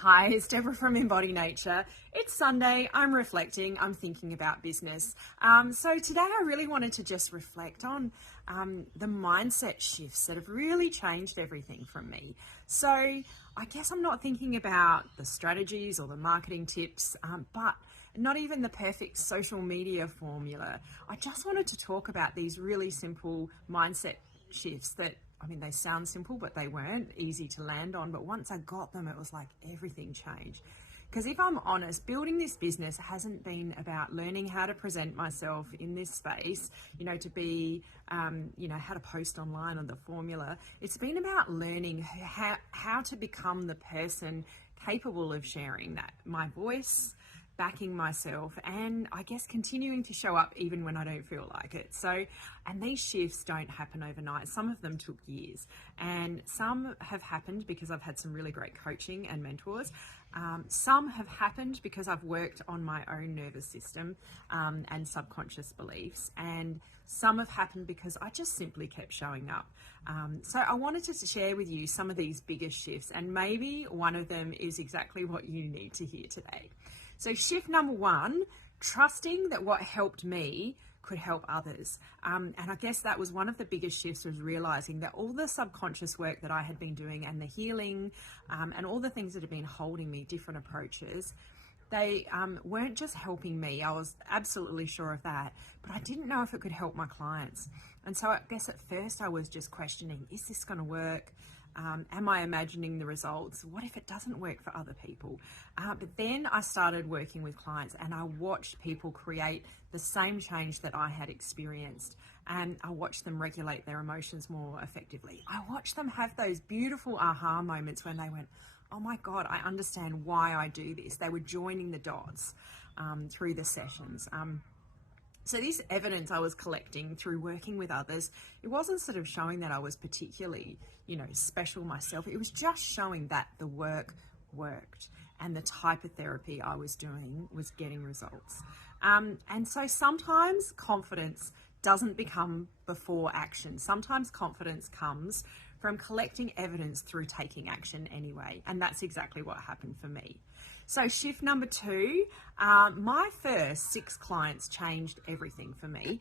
Hi, it's Deborah from Embody Nature. It's Sunday, I'm reflecting, I'm thinking about business. So today I really wanted to just reflect on the mindset shifts that have really changed everything from me. So I guess I'm not thinking about the strategies or the marketing tips, but not even the perfect social media formula. I just wanted to talk about these really simple mindset shifts that they sound simple, but they weren't easy to land on. But once I got them, it was like everything changed. Because if I'm honest, building this business hasn't been about learning how to present myself in this space, to be, how to post online on the formula. It's been about learning how to become the person capable of sharing that, my voice, backing myself, and I guess continuing to show up even when I don't feel like it. So, and these shifts don't happen overnight. Some of them took years, and some have happened because I've had some really great coaching and mentors. Some have happened because I've worked on my own nervous system and subconscious beliefs, and some have happened because I just simply kept showing up. So I wanted to share with you some of these biggest shifts, and maybe one of them is exactly what you need to hear today. So shift number one, trusting that what helped me could help others. And I guess that was one of the biggest shifts, was realizing that all the subconscious work that I had been doing and the healing and all the things that had been holding me, different approaches, they weren't just helping me. I was absolutely sure of that, but I didn't know if it could help my clients. And so I guess at first I was just questioning, is this going to work? Am I imagining the results? What if it doesn't work for other people? But then I started working with clients, and I watched people create the same change that I had experienced. And I watched them regulate their emotions more effectively. I watched them have those beautiful aha moments when they went, oh my God, I understand why I do this. They were joining the dots through the sessions. So this evidence I was collecting through working with others, it wasn't sort of showing that I was particularly, special myself. It was just showing that the work worked and the type of therapy I was doing was getting results. And so sometimes confidence doesn't become before action. Sometimes confidence comes from collecting evidence through taking action anyway. And that's exactly what happened for me. So shift number two, my first 6 clients changed everything for me.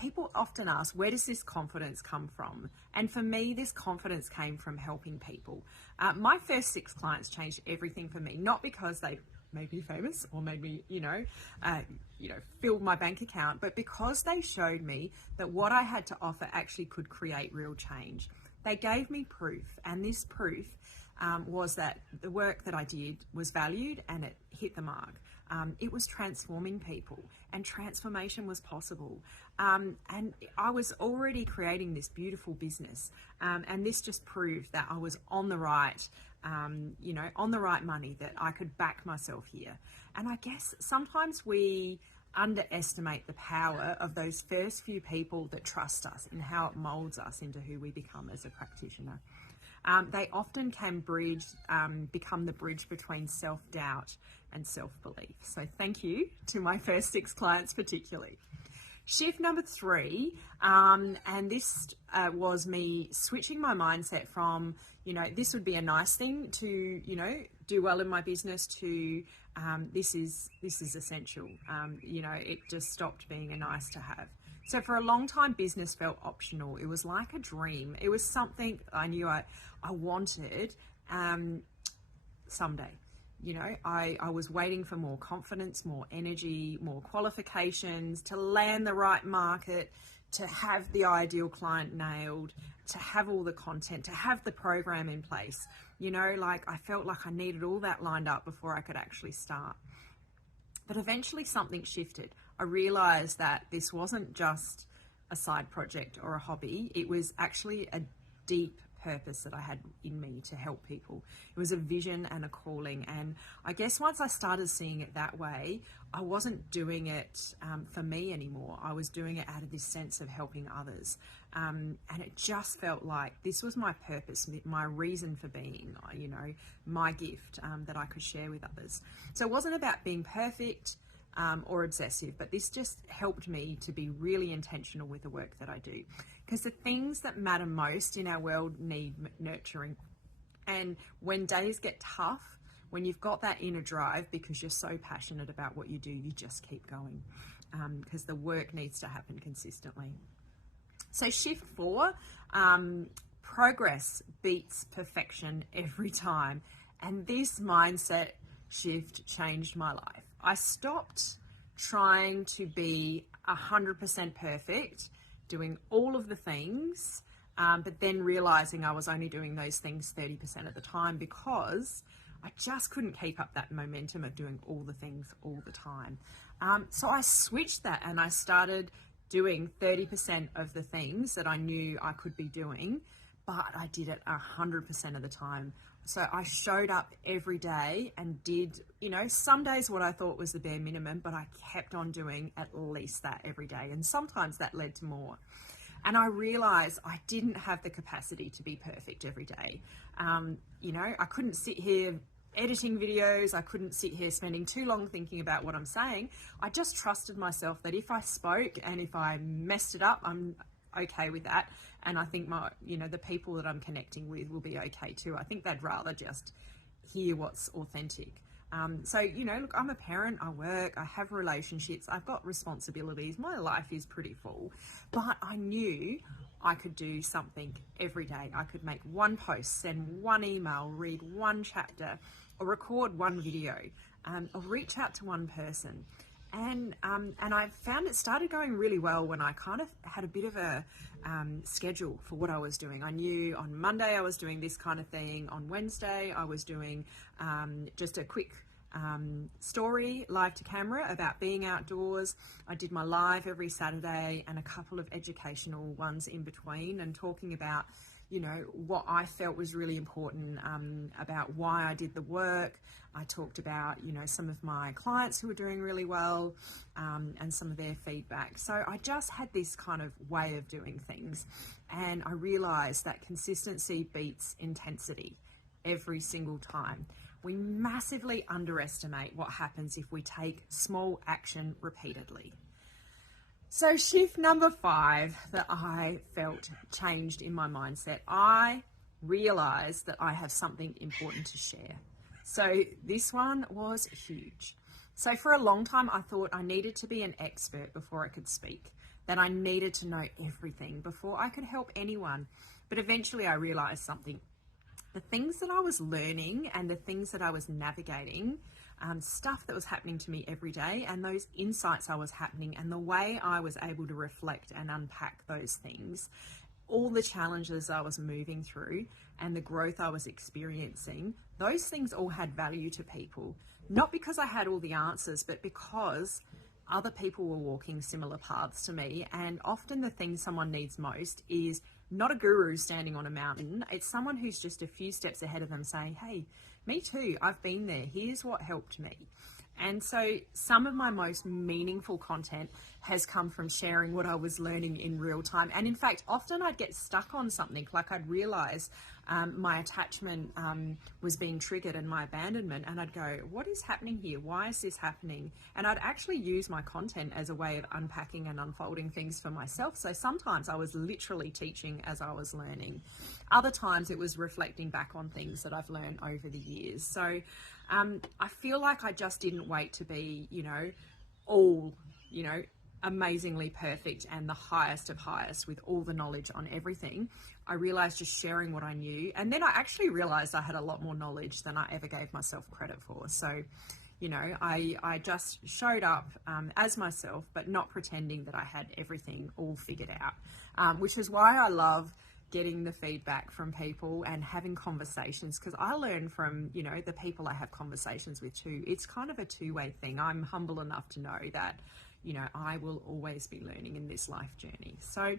People often ask, where does this confidence come from? And for me, this confidence came from helping people. My first 6 clients changed everything for me, not because they made me famous or made me, filled my bank account, but because they showed me that what I had to offer actually could create real change. They gave me proof, and this proof was that the work that I did was valued and it hit the mark. It was transforming people, and transformation was possible. And I was already creating this beautiful business, and this just proved that I was on the right, on the right money, that I could back myself here. And I guess sometimes we underestimate the power of those first few people that trust us and how it molds us into who we become as a practitioner. They often can become the bridge between self-doubt and self-belief. So thank you to my first 6 clients particularly. Shift number 3, and this was me switching my mindset from, this would be a nice thing to, do well in my business, to this is essential. It just stopped being a nice to have. So for a long time, business felt optional. It was like a dream. It was something I knew I wanted someday. I was waiting for more confidence, more energy, more qualifications, to land the right market, to have the ideal client nailed, to have all the content, to have the program in place. I felt like I needed all that lined up before I could actually start. But eventually something shifted. I realized that this wasn't just a side project or a hobby. It was actually a deep purpose that I had in me to help people. It was a vision and a calling. And I guess once I started seeing it that way, I wasn't doing it for me anymore. I was doing it out of this sense of helping others. And it just felt like this was my purpose, my reason for being, my gift that I could share with others. So it wasn't about being perfect or obsessive, but this just helped me to be really intentional with the work that I do. Because the things that matter most in our world need nurturing. And when days get tough, when you've got that inner drive because you're so passionate about what you do, you just keep going, because the work needs to happen consistently. So shift 4, progress beats perfection every time. And this mindset shift changed my life. I stopped trying to be 100% perfect, doing all of the things, but then realizing I was only doing those things 30% of the time because I just couldn't keep up that momentum of doing all the things all the time. So I switched that and I started doing 30% of the things that I knew I could be doing, but I did it 100% of the time. So I showed up every day and did, some days what I thought was the bare minimum, but I kept on doing at least that every day. And sometimes that led to more. And I realized I didn't have the capacity to be perfect every day. I couldn't sit here editing videos. I couldn't sit here spending too long thinking about what I'm saying. I just trusted myself that if I spoke and if I messed it up, I'm okay with that. And I think the people that I'm connecting with will be okay too. I think they'd rather just hear what's authentic. Look, I'm a parent, I work, I have relationships, I've got responsibilities, my life is pretty full, but I knew I could do something every day. I could make one post, send one email, read one chapter, or record one video, or reach out to one person. And I found it started going really well when I kind of had a bit of a schedule for what I was doing. I knew on Monday I was doing this kind of thing. On Wednesday I was doing just a quick story live to camera about being outdoors. I did my live every Saturday and a couple of educational ones in between, and talking about what I felt was really important about why I did the work. I talked about, some of my clients who were doing really well, and some of their feedback. So I just had this kind of way of doing things, and I realized that consistency beats intensity every single time. We massively underestimate what happens if we take small action repeatedly. So shift number 5 that I felt changed in my mindset, I realized that I have something important to share. So this one was huge. So for a long time, I thought I needed to be an expert before I could speak, that I needed to know everything before I could help anyone. But eventually I realized something. The things that I was learning and the things that I was navigating, stuff that was happening to me every day, and those insights I was happening, and the way I was able to reflect and unpack those things, all the challenges I was moving through and the growth I was experiencing, those things all had value to people. Not because I had all the answers, but because other people were walking similar paths to me. And often the thing someone needs most is not a guru standing on a mountain. It's someone who's just a few steps ahead of them saying, hey, me too, I've been there. Here's what helped me. And so some of my most meaningful content has come from sharing what I was learning in real time. And in fact, often I'd get stuck on something, like I'd realize my attachment was being triggered and my abandonment. And I'd go, what is happening here? Why is this happening? And I'd actually use my content as a way of unpacking and unfolding things for myself. So sometimes I was literally teaching as I was learning. Other times it was reflecting back on things that I've learned over the years. So I feel like I just didn't wait to be, all, amazingly perfect and the highest of highest with all the knowledge on everything. I realized just sharing what I knew. And then I actually realized I had a lot more knowledge than I ever gave myself credit for. So, I just showed up as myself, but not pretending that I had everything all figured out, which is why I love getting the feedback from people and having conversations, because I learn from, the people I have conversations with too. It's kind of a two-way thing. I'm humble enough to know that, I will always be learning in this life journey. So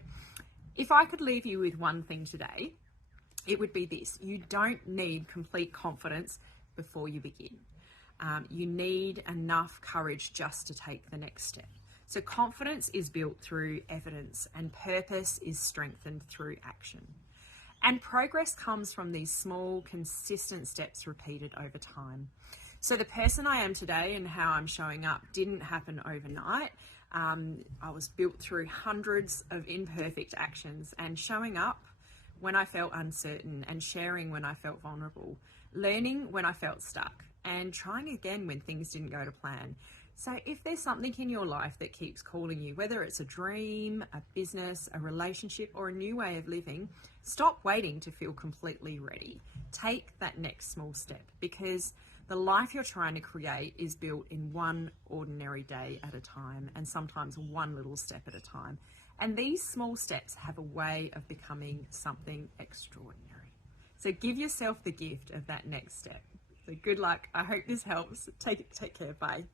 if I could leave you with one thing today, it would be this. You don't need complete confidence before you begin. You need enough courage just to take the next step. So confidence is built through evidence, and purpose is strengthened through action. And progress comes from these small, consistent steps repeated over time. So the person I am today and how I'm showing up didn't happen overnight. I was built through hundreds of imperfect actions, and showing up when I felt uncertain, and sharing when I felt vulnerable, learning when I felt stuck, and trying again when things didn't go to plan. So if there's something in your life that keeps calling you, whether it's a dream, a business, a relationship, or a new way of living, stop waiting to feel completely ready. Take that next small step, because the life you're trying to create is built in one ordinary day at a time, and sometimes one little step at a time. And these small steps have a way of becoming something extraordinary. So give yourself the gift of that next step. So good luck. I hope this helps. Take care. Bye.